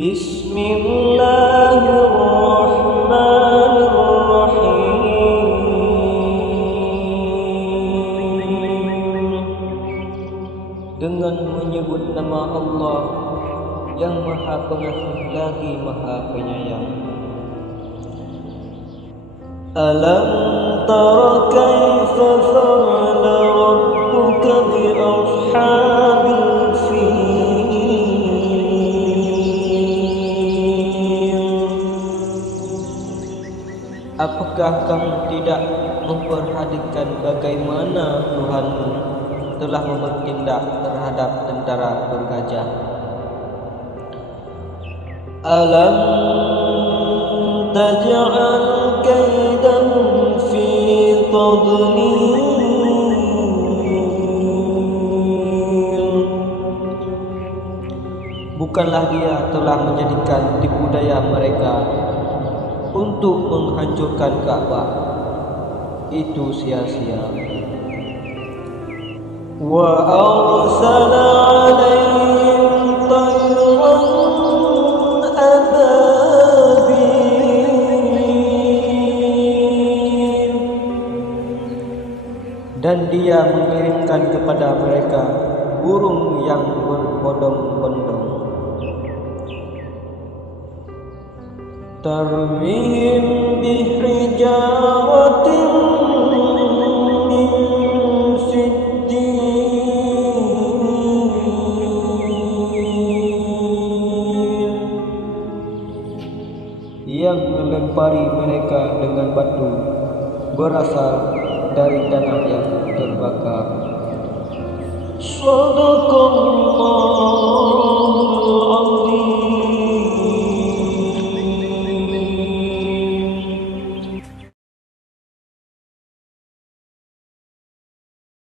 Bismillahirrahmanirrahim. Dengan menyebut nama Allah yang Maha Pengasih lagi Maha Penyayang. Alam tara kaifa fa'ala rabbuka bi ashabil fil. Apakah kamu tidak memperhatikan bagaimana Tuhanmu telah bertindak terhadap tentara bergajah? Alam taj'al kaidahum fi tadlil. Bukanlah Dia telah menjadikan tipu daya mereka untuk menghancurkan Ka'bah itu sia-sia. Wa arsala 'alaihim tayran ababil. Dan Dia mengirimkan kepada mereka burung yang berbondong-bondong. Tarmihim bihijaratin min sijjil. Yang melempari mereka dengan batu berasal dari tanah yang terbakar. Shadaqallah.